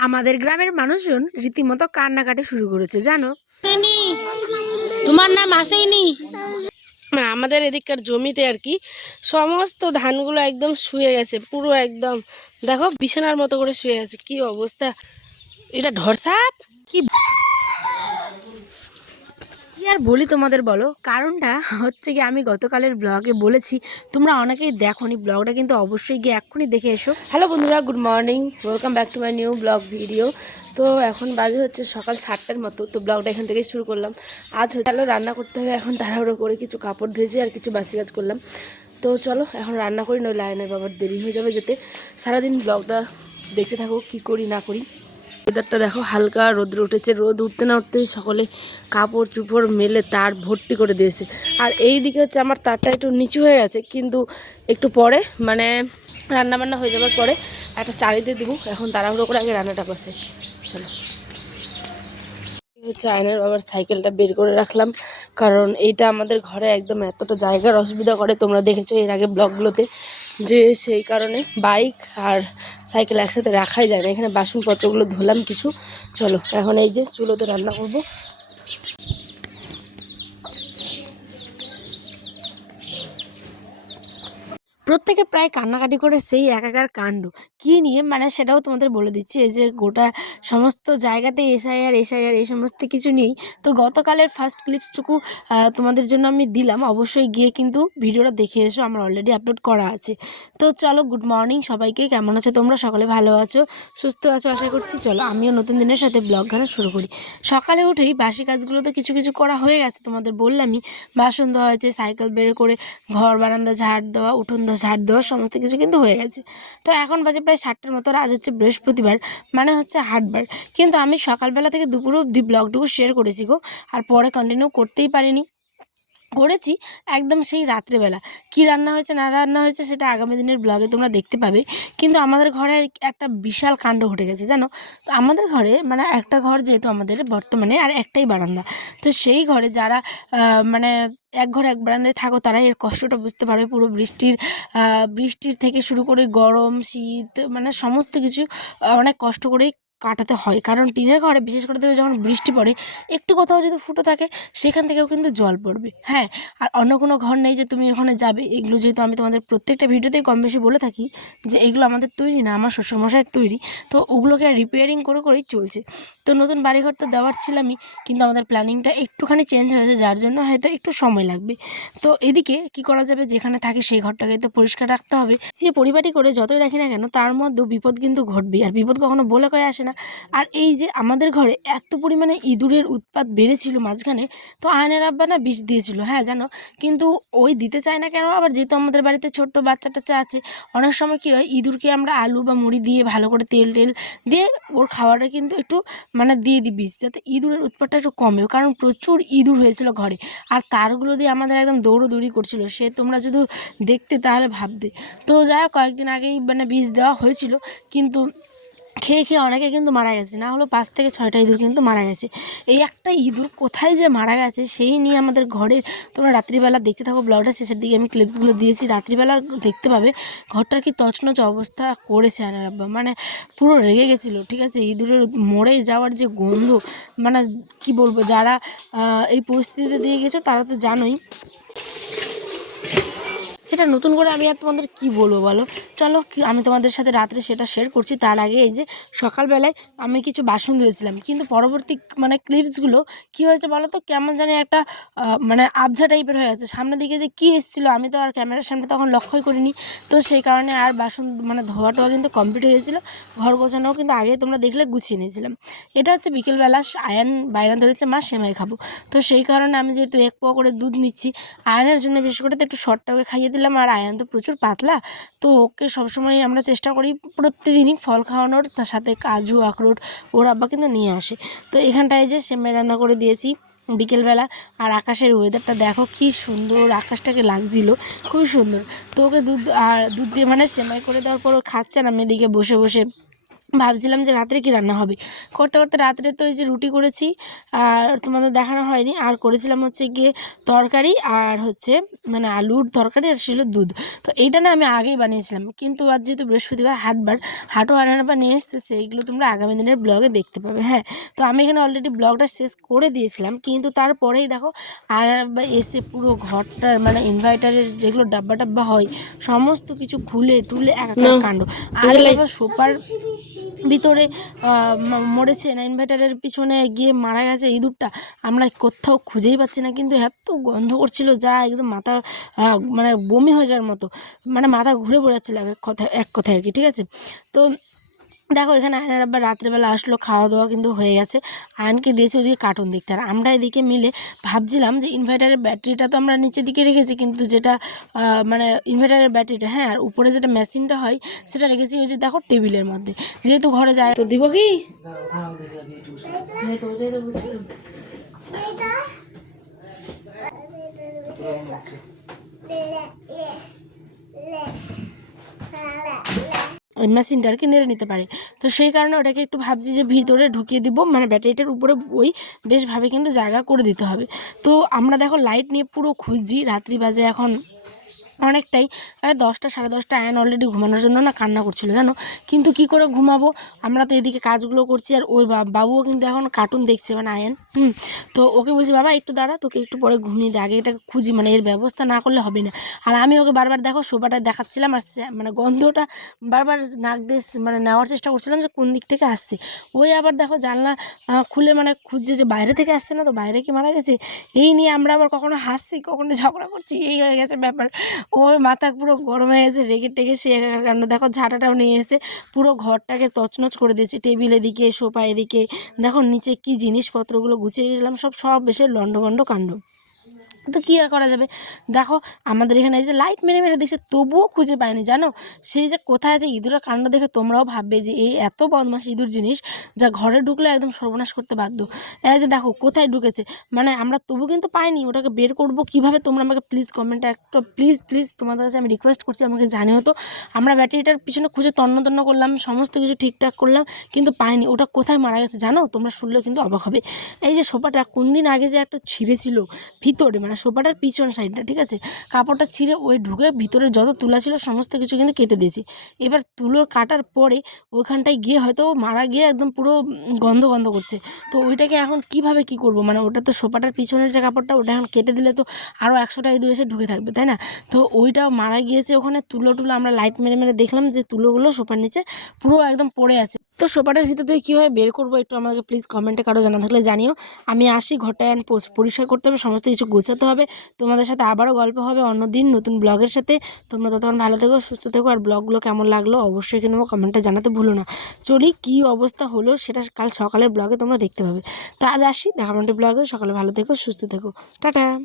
আমাদের গ্রামের মানুষজন রীতিমতো কান্নাকাটি শুরু করেছে জানো? তোমার নাম আসেনি। না, আমাদের এদিককার জমিতে আর কি সমস্ত ধানগুলো একদম শুয়ে গেছে পুরো একদম। দেখো বিছানার মতো করে শুয়ে গেছে কি অবস্থা? এটা ঢরসাপ? কি কি আর বলি তোমাদের বলো? কারণটা হচ্ছে কি আমি গতকালের ব্লগে বলেছি, তোমরা অনেকেই দেখোনি, ব্লগটা কিন্তু অবশ্যই গিয়ে এক্ষুনি দেখে এসো। হ্যালো বন্ধুরা, good morning welcome back to my new blog video তো এখন বাজে হচ্ছে সকাল সাতটার মতো, তো ব্লগটা এখান থেকেই শুরু করলাম। আজ চলো রান্না করতে হবে, এখন তাড়াহুড়ো করে কিছু কাপড় ধুয়েছি আর কিছু বাসি কাজ করলাম। তো চলো, এখন রান্না করি, নইলে লাইনের বাবার দেরি হয়ে যাবে যেতে। সারাদিন ব্লগটা দেখতে থাকো, কি করি না করি। ওয়েদারটা দেখো হালকা রোদ উঠেছে। রোদ উঠতে না উঠতেই সকলে কাপড় চুপড় মেলে তার ভর্তি করে দিয়েছে। আর এই দিকে হচ্ছে আমার তারটা একটু নিচু হয়ে গেছে, কিন্তু একটু পরে মানে রান্না বান্না হয়ে যাওয়ার পরে একটা চারি দিয়ে দিব। এখন তাড়াহুড়ো করে আগে রান্নাটা বসে চলো। হচ্ছে আয়নের বাবার সাইকেলটা বের করে রাখলাম, কারণ এইটা আমাদের ঘরে একদম এতটা জায়গার অসুবিধা করে, তোমরা দেখেছ এর আগে ব্লগগুলোতে। যে সেই কারণে বাইক আর সাইকেল একসাথে রাখাই যায় না। এখানে বাসনপত্রগুলো ধুলাম কিছু। চলো, এখন এই যে চুলোতে রান্না করব। প্রত্যেকে প্রায় কান্নাকাটি করে সেই একাকার কাণ্ড। কী নিয়ে? মানে সেটাও তোমাদের বলে দিচ্ছি, এই যে গোটা সমস্ত জায়গাতে এসআইআর এসআইআর এই সমস্ত কিছু নিয়েই তো গতকালের ফার্স্ট ক্লিপসটুকু তোমাদের জন্য আমি দিলাম। অবশ্যই গিয়ে কিন্তু ভিডিওটা দেখে এসো, আমার অলরেডি আপলোড করা আছে। তো চলো গুড মর্নিং সবাইকে, কেমন আছো তোমরা? সকলে ভালো আছো? সুস্থ আছো আশা করছি? চলো, আমিও নতুন দিনের সাথে ব্লগ ঘানা শুরু করি। সকালে উঠেই বাসি কাজগুলো তো কিছু কিছু করা হয়ে গেছে, তোমাদের বললামই। বাসন ধোয়া হয়েছে সাইকেল বের করে ঘর, বারান্দা, ঝাড় দেওয়া, উঠোন ঝাড় দেওয়া, সমস্ত কিছু কিন্তু হয়ে গেছে। তো এখন বাজে প্রায় সাতটার মতো আজ হচ্ছে বৃহস্পতিবার মানে হচ্ছে হাটবার। কিন্তু আমি সকালবেলা থেকে দুপুর অবধি ব্লগটুকু শেয়ার করেছি গো, আর পরে কন্টিনিউ করতেই পারিনি। করেছি একদম সেই রাত্রেবেলা। কি রান্না হয়েছে, না রান্না হয়েছে সেটা আগামী দিনের ব্লগে তোমরা দেখতে পাবে। কিন্তু আমাদের ঘরে একটা বিশাল কাণ্ড ঘটে গেছে, জানো? তো আমাদের ঘরে মানে একটা ঘর যেহেতু আমাদের বর্তমানে, আর একটাই বারান্দা। তো সেই ঘরে যারা মানে এক ঘর এক বারান্দায় থাকো তারা এর কষ্টটা বুঝতে পারবে। পুরো বৃষ্টির বৃষ্টির থেকে শুরু করে গরম, শীত মানে সমস্ত কিছু অনেক কষ্ট করেই কাটাতে হয়। কারণ টিনের ঘরে, বিশেষ করে দেখবে যখন বৃষ্টি পড়ে, একটু কোথাও যদি ফুটো থাকে, সেখান থেকেও কিন্তু জল পড়বে। হ্যাঁ আর অন্য কোনো ঘর নেই যে তুমি ওখানে যাবে, এগুলো যেহেতু আমি তোমাদের প্রত্যেকটা ভিডিওতেই কম বেশি বলে থাকি যে এগুলো আমাদের তৈরি না, আমার শ্বশুরমশাইয়ের তৈরি, তো ওগুলোকে রিপেয়ারিং করে, করেই চলছে। তো নতুন বাড়িঘর তো দেওয়ার ছিলামই, কিন্তু আমাদের প্ল্যানিংটা একটুখানি চেঞ্জ হয়েছে, যার জন্য হয়তো একটু সময় লাগবে। তো এদিকে কি করা যাবে, যেখানে থাকি সেই ঘরটাকে তো পরিষ্কার রাখতে হবে। যে পরিপাটি করে যতই রাখি না কেন, তার মধ্যেও বিপদ কিন্তু ঘটবে আর বিপদ কখনো বলে কয়ে আসে না আর এই যে আমাদের ঘরে এত পরিমাণে ইঁদুরের উৎপাত বেড়েছিল মাঝখানে, তো আয়নের আব্বা না বিষ দিয়েছিল হ্যাঁ জানো? কিন্তু ওই দিতে চায় না কেন? আবার যেহেতু আমাদের বাড়িতে ছোট্ট বাচ্চা টাচ্চা আছে, অনেক সময় কী হয়, ইঁদুরকে আমরা আলু বা মুড়ি দিয়ে ভালো করে তেল টেল দিয়ে ওর খাওয়াটা কিন্তু একটু মানে দিয়ে দিই বিষ, যাতে ইঁদুরের উৎপাতটা একটু কমেও। কারণ প্রচুর ইঁদুর হয়েছিল ঘরে। আর তারগুলো দিয়ে আমাদের একদম দৌড়োদৌড়ি করছিল, সে তোমরা যদি দেখতে তাহলে ভাবতে তো হোক, কয়েকদিন আগেই মানে বিষ দেওয়া হয়েছিল, কিন্তু খেয়ে খেয়ে অনেকে কিন্তু মারা গেছে। না হলো পাঁচ থেকে ছয়টা ইঁদুর কিন্তু মারা গেছে। এই একটা ইঁদুর কোথায় যে মারা গেছে সেই নিয়ে আমাদের ঘরের তোমরা রাত্রিবেলা দেখতে থাকো, ব্লগটা শেষের দিকে আমি ক্লিপসগুলো দিয়েছি। রাত্রিবেলা দেখতে পাবে, ঘরটার কি তছনছ অবস্থা করেছে আনার আব্বা। মানে পুরো রেগে গেছিল, ঠিক আছে? ইঁদুরের মরে যাওয়ার যে গন্ধ মানে কি বলব, যারা এই পরিস্থিতিতে দিয়ে গেছে তারা তো জানোই। সেটা নতুন করে আমি আর তোমাদের কি বলব বলো? চলো আমি তোমাদের সাথে রাত্রে সেটা শেয়ার করছি। তার আগে এই যে সকালবেলায় আমি কিছু বাসন ধুয়েছিলাম। কিন্তু পরবর্তী মানে ক্লিপসগুলো কি হয়েছে বলো তো? কেমন জানি একটা মানে আবঝা টাইপের হয়ে গেছে। সামনের দিকে যে কী এসেছিল আমি তো আর ক্যামেরার সামনে তখন লক্ষ্যই করিনি। তো সেই কারণে আর বাসন মানে ধোয়া টোয়া কিন্তু কমপ্লিট হয়েছিল ঘর গোছানোও কিন্তু আগে তোমরা দেখলে গুছিয়ে নিয়েছিলাম। এটা হচ্ছে বিকেলবেলা আয়ান বাইরে ধরেছে, মা, সেমাই খাব। তো সেই কারণে আমি যেহেতু এক পোয়া করে দুধ নিচ্ছি, আয়নের জন্য বিশেষ করে তো একটু শর্টটাকে খাইয়ে দিলাম আর আয়ান তো প্রচুর পাতলা। তো ওকে সবসময় আমরা চেষ্টা করি প্রত্যেকদিনই ফল খাওয়ানোর, তার সাথে কাজু, আখরোট ওর আব্বা কিন্তু নিয়ে আসে। তো এখানটায় যে সেমাই রান্না করে দিয়েছি বিকেলবেলা, আর আকাশের ওয়েদারটা দেখো কি সুন্দর, আকাশটাকে লাগছিল, খুবই সুন্দর। তো ওকে দুধ, আর দুধ দিয়ে মানে সেমাই করে দেওয়ার পর ও খাচ্ছে না, মেয়েদিকে বসে বসে ভাবছিলাম যে রাত্রে কি রান্না হবে। করতে করতে রাত্রে তো এই যে রুটি করেছি আর তোমাদের দেখানো হয়নি। আর করেছিলাম হচ্ছে গিয়ে তরকারি আর হচ্ছে মানে আলুর তরকারি আর ছিল দুধ। তো এইটা না আমি আগেই বানিয়েছিলাম। কিন্তু আজ যেহেতু বৃহস্পতিবার হাটবার হাটও আনানাপা নিয়ে এসছে সেইগুলো তোমরা আগামী দিনের ব্লগে দেখতে পাবে। হ্যাঁ তো আমি এখানে অলরেডি ব্লগটা শেষ করে দিয়েছিলাম। কিন্তু তারপরেই দেখো আনানাপা এসে পুরো ঘরটার মানে ইনভার্টারের যেগুলো ডাব্বা টাব্বা হয় সমস্ত কিছু খুলে তুলে এক একটা কাণ্ড। আর এবার সোপার ভিতরে মরেছে। না ইনভার্টারের পিছনে গিয়ে মারা গেছে ইঁদুরটা আমরা কোথাও খুঁজেই পাচ্ছি না, কিন্তু এত গন্ধ করছিল যা একদম মাথা মানে বমি হয়ে যাওয়ার মতো। মানে মাথা ঘুরে পড়ে যাচ্ছিল এক কথা এক কথায় আর কি, ঠিক আছে? তো দেখো এখানে আয়নার আবার রাত্রেবেলা আসলো খাওয়া দাওয়া কিন্তু হয়ে গেছে আয়নকে দিয়েছে ওদিকে কার্টুন দেখতে আর আমরা এদিকে মিলে ভাবছিলাম যে ইনভার্টারের ব্যাটারিটা তো আমরা নিচের দিকে রেখেছি কিন্তু যেটা মানে ইনভার্টারের ব্যাটারিটা হ্যাঁ আর উপরে যেটা মেশিনটা হয় সেটা রেখেছি ওই যে দেখো টেবিলের মধ্যে যেহেতু ঘরে যায় তো দিব কি হ্যাঁ, তো ওটাই ওই মেশিনটা নেড়ে নিতে পারে। তো সেই কারণে ওটাকে একটু ভাবছি যে ভিতরে ঢুকিয়ে দিব। মানে ব্যাটারিটার উপরে ওই বেশভাবে কিন্তু জায়গা করে দিতে হবে। তো আমরা দেখো লাইট নিয়ে পুরো খুঁজছি। রাত্রি বাজে এখন অনেকটাই। দশটা, সাড়ে দশটা, আয়ন অলরেডি ঘুমানোর জন্য না কান্না করছিল, জানো? কিন্তু কি করে ঘুমাবো? আমরা তো এদিকে কাজগুলো করছি আর ওই বাবুও কিন্তু এখন কার্টুন দেখছে মানে আয়ন। হুম, তো ওকে বলছি, বাবা, একটু দাঁড়া, তোকে একটু পরে ঘুমিয়ে দে আগে এটাকে খুঁজি মানে এর ব্যবস্থা না করলে হবে না। আর আমি ওকে বারবার দেখো শোভাটা দেখাচ্ছিলাম আর মানে গন্ধটা বারবার নাক দিয়ে মানে নেওয়ার চেষ্টা করছিলাম যে কোন দিক থেকে আসছে। ওই আবার দেখো জানলা খুলে মানে খুঁজছে যে বাইরে থেকে আসছে না, তো বাইরে কি মারা গেছে? এই নিয়ে আমরা আবার কখনো হাসছি, কখনো ঝগড়া করছি, এই হয়ে গেছে ব্যাপার। ওর মাথা পুরো গরম হয়ে গেছে, রেগে টেগে সে কাণ্ড। দেখো, ঝাঁটাটাও নিয়ে এসে পুরো ঘরটাকে তছনছ করে দিয়েছে, টেবিল এদিকে, সোফা এদিকে। দেখো, নিচে কি জিনিসপত্রগুলো গুছিয়ে গেছিলাম সব সব বেশি লণ্ডভণ্ড কাণ্ড। তো কী আর করা যাবে? দেখো, আমাদের এখানে এই যে লাইট মেরে মেরে দিচ্ছে তবুও খুঁজে পায়নি, জানো? সেই যে কোথায় আছে ইঁদুরের কাণ্ড দেখে তোমরাও ভাববে যে এই এত বদমাস ইঁদুর জিনিস যা ঘরে ঢুকলে একদম সর্বনাশ করতে বাধ্য। এই যে দেখো, কোথায় ঢুকেছে? মানে আমরা তবু কিন্তু পাইনি, ওটাকে বের করব কীভাবে তোমরা আমাকে প্লিজ কমেন্টে একটা প্লিজ প্লিজ তোমাদের কাছে আমি রিকোয়েস্ট করছি, আমাকে জানে হতো আমরা ব্যাটারিটার পিছনে খুঁজে তন্ন তন্ন করলাম, সমস্ত কিছু ঠিকঠাক করলাম, কিন্তু পাইনি, ওটা কোথায় মারা গেছে জানো? তোমরা শুনলেও কিন্তু অবাক হবে। এই যে সোফাটা কোন দিন আগে যে একটা ছিঁড়েছিল ভিতরে মানে সোফাটার পিছন সাইডটা, ঠিক আছে? কাপড়টা ছিঁড়ে ওই ঢুকে ভিতরে যত তুলা ছিল সমস্ত কিছু কিন্তু কেটে দিয়েছি। এবার তুলো কাটার পরে ওইখানটায় গিয়ে হয়তো মারা গিয়ে একদম পুরো গন্ধ গন্ধ করছে। তো ওইটাকে এখন কীভাবে কি করব? মানে ওটা তো সোফাটার পিছনের যে কাপড়টা, ওটা এখন কেটে দিলে তো আরও একশোটা ইঁদুর এসে ঢুকে থাকবে, তাই না? তো ওইটাও মারা গিয়েছে ওখানে। তুলো টুলো আমরা লাইট মেরে মেরে দেখলাম যে তুলোগুলো সোফার নিচে পুরো একদম পড়ে আছে। তো সোফাটার ভিতর থেকে কীভাবে বের করব একটু আমাকে প্লিজ কমেন্টে কারও জানা থাকলে জানিও। আমি আসি পোস- পরিষ্কার করতে হবে, সমস্ত কিছু গোছাতে হবে। তোমাদের সাথে আবারও গল্প হবে অন্যদিন নতুন ব্লগের সাথে। তোমরা ততক্ষণ ভালো থেকো, সুস্থ থেকো, আর ব্লগগুলো কেমন লাগল অবশ্যই কিন্তু আমার কমেন্টে জানাতে ভুলো না। চলি কী অবস্থা হলো সেটা কাল সকালের ব্লগে তোমরা দেখতে পাবে। তো আজ আসি, দেখা ব্লগে সকালে ভালো থেকো, সুস্থ থেকো। টাটা।